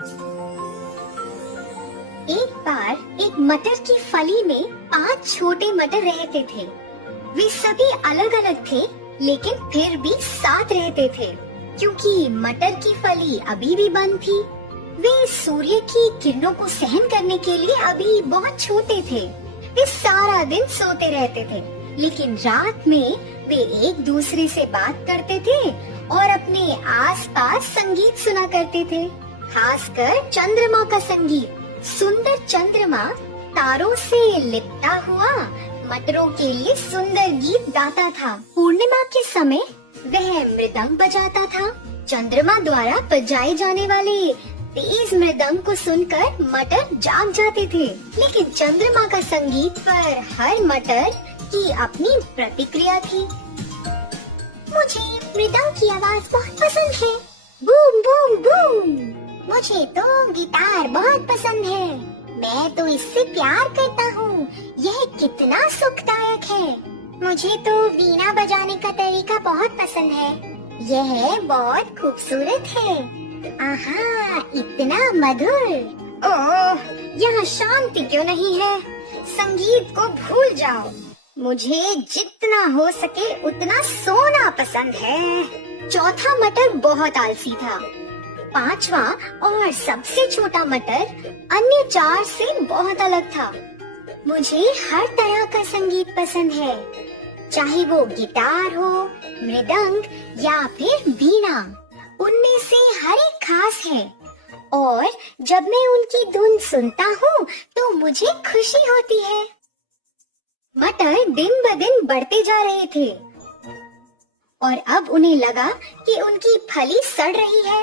एक बार एक मटर की फली में 5 छोटे मटर रहते थे। वे सभी अलग अलग थे, लेकिन फिर भी साथ रहते थे, क्योंकि मटर की फली अभी भी बंद थी। वे सूर्य की किरणों को सहन करने के लिए अभी बहुत छोटे थे। वे सारा दिन सोते रहते थे, लेकिन रात में वे एक दूसरे से बात करते थे और अपने आसपास संगीत सुना करते थे, खासकर चंद्रमा का संगीत। सुंदर चंद्रमा तारों से लिपटा हुआ मटरों के लिए सुंदर गीत गाता था। पूर्णिमा के समय वह मृदंग बजाता था। चंद्रमा द्वारा बजाए जाने वाले तेज मृदंग को सुनकर मटर जाग जाते थे, लेकिन चंद्रमा का संगीत पर हर मटर की अपनी प्रतिक्रिया थी। मुझे मृदंग की आवाज बहुत पसंद है, बूम बूम बूम। मुझे तो गिटार बहुत पसंद है, मैं तो इससे प्यार करता हूँ, यह कितना सुखदायक है। मुझे तो वीणा बजाने का तरीका बहुत पसंद है, यह बहुत खूबसूरत है। आहा, इतना मधुर। ओह, यहाँ शांति क्यों नहीं है? संगीत को भूल जाओ। मुझे जितना हो सके उतना सोना पसंद है। चौथा मटर बहुत आलसी था। पांचवा और सबसे छोटा मटर अन्य 4 से बहुत अलग था। मुझे हर तरह का संगीत पसंद है, चाहे वो गिटार हो, मृदंग या फिर वीणा। उनमें से हर एक खास है और जब मैं उनकी धुन सुनता हूँ तो मुझे खुशी होती है। मटर दिन ब दिन बढ़ते जा रहे थे और अब उन्हें लगा कि उनकी फली सड़ रही है।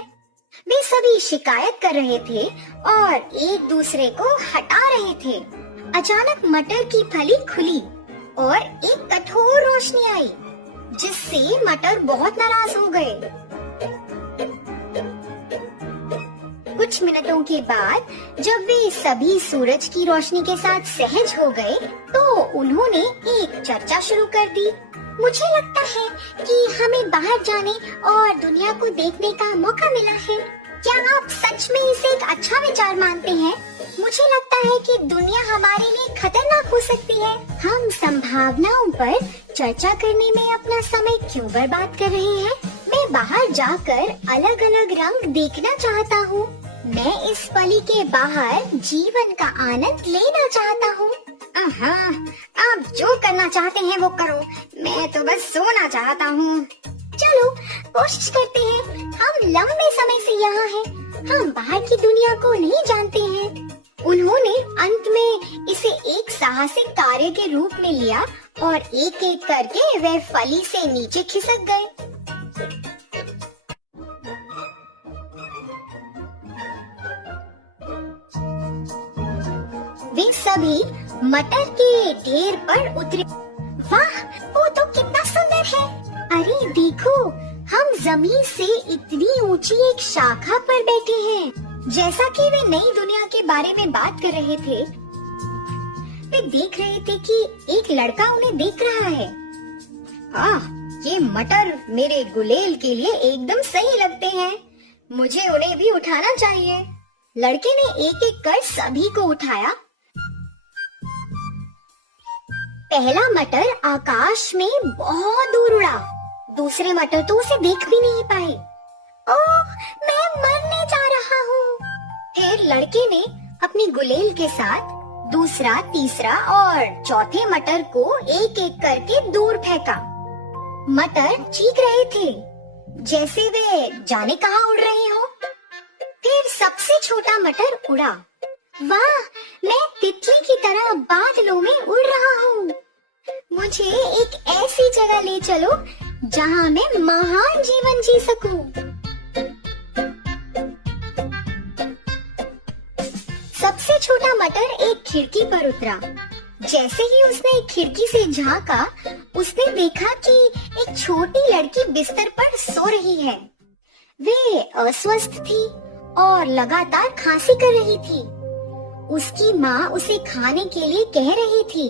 वे सभी शिकायत कर रहे थे और एक दूसरे को हटा रहे थे। अचानक मटर की फली खुली और एक कठोर रोशनी आई, जिससे मटर बहुत नाराज हो गए। कुछ मिनटों के बाद जब वे सभी सूरज की रोशनी के साथ सहज हो गए, तो उन्होंने एक चर्चा शुरू कर दी। मुझे लगता है कि हमें बाहर जाने और दुनिया को देखने का मौका मिला है। क्या आप सच में इसे एक अच्छा विचार मानते हैं? मुझे लगता है कि दुनिया हमारे लिए खतरनाक हो सकती है। हम संभावनाओं पर चर्चा करने में अपना समय क्यों बर्बाद कर रहे हैं? मैं बाहर जाकर अलग अलग रंग देखना चाहता हूँ। मैं इस फली के बाहर जीवन का आनंद लेना चाहता हूँ। आप जो करना चाहते हैं वो करो, मैं तो बस सोना चाहता हूँ। चलो कोशिश करते हैं। हम लंबे समय से यहाँ हैं, हम बाहर की दुनिया को नहीं जानते हैं। उन्होंने अंत में इसे एक साहसिक कार्य के रूप में लिया और एक एक करके वे फली से नीचे खिसक गए। वे सभी मटर के ढेर पर उतरे। वाह, वो तो कितना सुंदर है। अरे देखो, हम जमीन से इतनी ऊंची एक शाखा पर बैठे हैं। जैसा कि वे नई दुनिया के बारे में बात कर रहे थे, वे देख रहे थे कि एक लड़का उन्हें देख रहा है। ये मटर मेरे गुलेल के लिए एकदम सही लगते हैं। मुझे उन्हें भी उठाना चाहिए। लड़के ने एक एक कर सभी को उठाया। पहला मटर आकाश में बहुत दूर उड़ा। दूसरे मटर तो उसे देख भी नहीं पाए। ओह, मैं मरने जा रहा हूँ। फिर लड़के ने अपनी गुलेल के साथ दूसरा, तीसरा और चौथे मटर को एक एक करके दूर फेंका। मटर चीख रहे थे जैसे वे जाने कहाँ उड़ रहे हो। फिर सबसे छोटा मटर उड़ा। वाह, मैं तितली की तरह बादलों में उड़ रहा हूँ। मुझे एक ऐसी जगह ले चलो जहाँ मैं महान जीवन जी सकूं। सबसे छोटा मटर एक खिड़की पर उतरा। जैसे ही उसने खिड़की से झांका, उसने देखा कि एक छोटी लड़की बिस्तर पर सो रही है। वे अस्वस्थ थी और लगातार खांसी कर रही थी। उसकी माँ उसे खाने के लिए कह रही थी,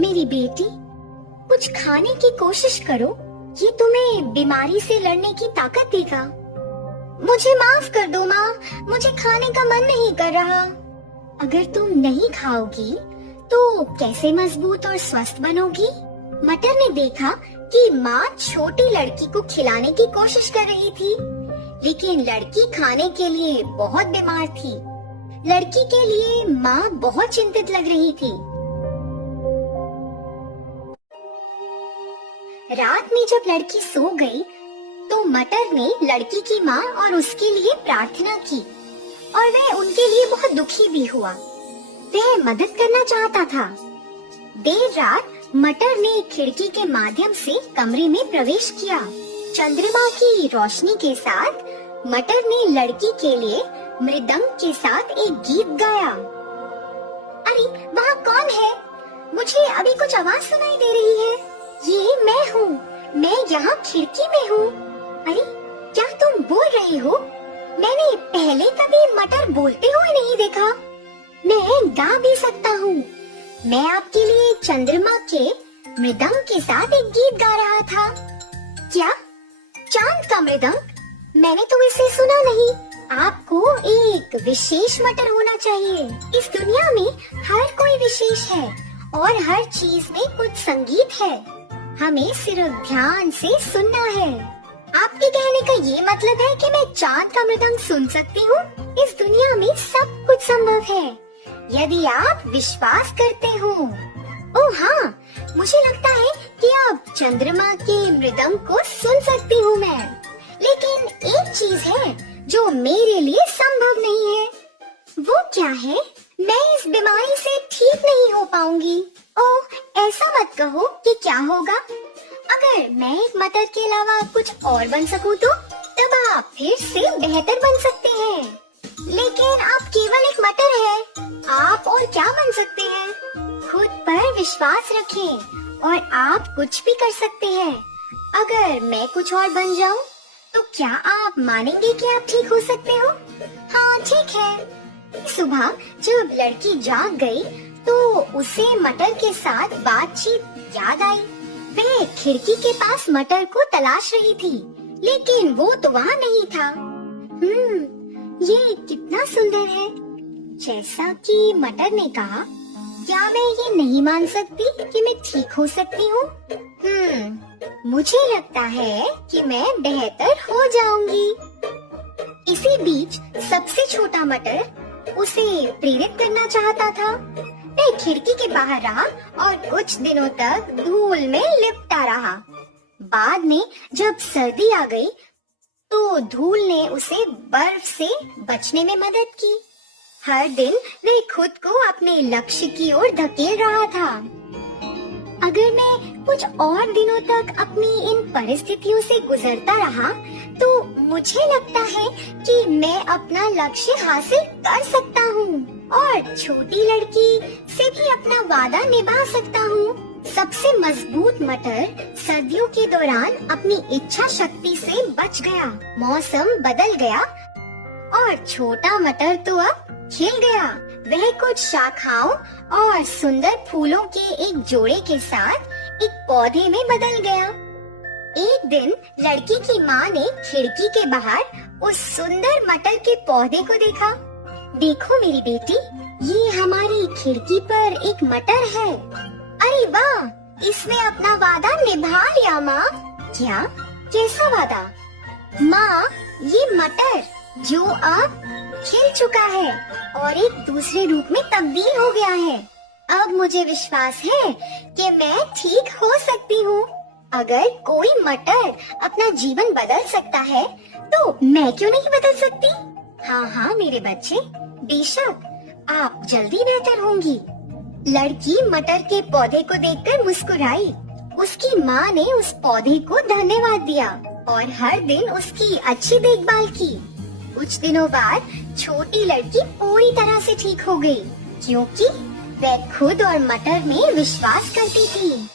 मेरी बेटी, कुछ खाने की कोशिश करो, ये तुम्हें बीमारी से लड़ने की ताकत देगा। मुझे माफ कर दो माँ, मुझे मुझे खाने का मन नहीं कर रहा। अगर तुम नहीं खाओगी तो कैसे मजबूत और स्वस्थ बनोगी? मटर ने देखा कि माँ छोटी लड़की को खिलाने की कोशिश कर रही थी, लेकिन लड़की खाने के लिए बहुत बीमार थी। लड़की के लिए माँ बहुत चिंतित लग रही थी। रात में जब लड़की सो गई, तो मटर ने लड़की की माँ और उसके लिए प्रार्थना की और वह उनके लिए बहुत दुखी भी हुआ। वह मदद करना चाहता था। देर रात मटर ने खिड़की के माध्यम से कमरे में प्रवेश किया। चंद्रमा की रोशनी के साथ मटर ने लड़की के लिए मृदंग के साथ एक गीत गाया। अरे वहाँ कौन है? मुझे अभी कुछ आवाज सुनाई दे रही है। ये मैं हूँ, मैं यहाँ खिड़की में हूँ। अरे क्या तुम बोल रही हो? मैंने पहले कभी मटर बोलते हुए नहीं देखा। मैं गा भी सकता हूँ। मैं आपके लिए चंद्रमा के मृदंग के साथ एक गीत गा रहा था। क्या? चांद का मृदंग? मैंने तो इसे सुना नहीं। आपको एक विशेष मटर होना चाहिए। इस दुनिया में हर कोई विशेष है और हर चीज में कुछ संगीत है। हमें सिर्फ ध्यान से सुनना है। आपके कहने का ये मतलब है कि मैं चांद का मृदंग सुन सकती हूँ? इस दुनिया में सब कुछ संभव है यदि आप विश्वास करते हो। ओह हाँ, मुझे लगता है कि अब चंद्रमा के मृदंग को सुन सकती हूँ मैं। लेकिन एक चीज है जो मेरे लिए संभव नहीं है। वो क्या है? मैं इस बीमारी से ठीक नहीं हो पाऊंगी। ओह, ऐसा मत कहो कि क्या होगा। अगर मैं एक मटर के अलावा कुछ और बन सकूं तो तब आप फिर से बेहतर बन सकते हैं। लेकिन आप केवल एक मटर है। आप और क्या बन सकते हैं? खुद पर विश्वास रखें और आप कुछ भी कर सकते हैं। अगर मैं कुछ और बन जाऊं, तो क्या आप मानेंगे कि आप ठीक हो सकते हो? हाँ ठीक है। सुबह जब लड़की जाग गई तो उसे मटर के साथ बातचीत याद आई। वह खिड़की के पास मटर को तलाश रही थी, लेकिन वो तो वहाँ नहीं था। ये कितना सुंदर है। जैसा कि मटर ने कहा, क्या मैं ये नहीं मान सकती कि मैं ठीक हो सकती हूँ? मुझे लगता है कि मैं बेहतर हो जाऊंगी। इसी बीच सबसे छोटा मटर उसे प्रेरित करना चाहता था। वह खिड़की के बाहर रहा और कुछ दिनों तक धूल में लिपटा रहा। बाद में जब सर्दी आ गई तो धूल ने उसे बर्फ से बचने में मदद की। हर दिन वह खुद को अपने लक्ष्य की ओर धकेल रहा था। अगर मैं कुछ और दिनों तक अपनी इन परिस्थितियों से गुजरता रहा तो मुझे लगता है कि मैं अपना लक्ष्य हासिल कर सकता हूँ और छोटी लड़की से भी अपना वादा निभा सकता हूँ। सबसे मजबूत मटर सर्दियों के दौरान अपनी इच्छा शक्ति से बच गया। मौसम बदल गया और छोटा मटर तो अब खिल गया। वह कुछ शाखाओं और सुंदर फूलों के एक जोड़े के साथ एक पौधे में बदल गया। एक दिन लड़की की माँ ने खिड़की के बाहर उस सुंदर मटर के पौधे को देखा। देखो मेरी बेटी, ये हमारी खिड़की पर एक मटर है। अरे वाह, इसने अपना वादा निभा लिया माँ। क्या? कैसा वादा? माँ, ये मटर जो अब खिल चुका है और एक दूसरे रूप में तब्दील हो गया है। अब मुझे विश्वास है कि मैं ठीक हो सकती हूँ। अगर कोई मटर अपना जीवन बदल सकता है तो मैं क्यों नहीं बदल सकती? हाँ हाँ मेरे बच्चे, बेशक आप जल्दी बेहतर होंगी। लड़की मटर के पौधे को देखकर मुस्कुराई। उसकी माँ ने उस पौधे को धन्यवाद दिया और हर दिन उसकी अच्छी देखभाल की। कुछ दिनों बाद छोटी लड़की पूरी तरह से ठीक हो गई, क्योंकि वह खुद और मटर में विश्वास करती थी।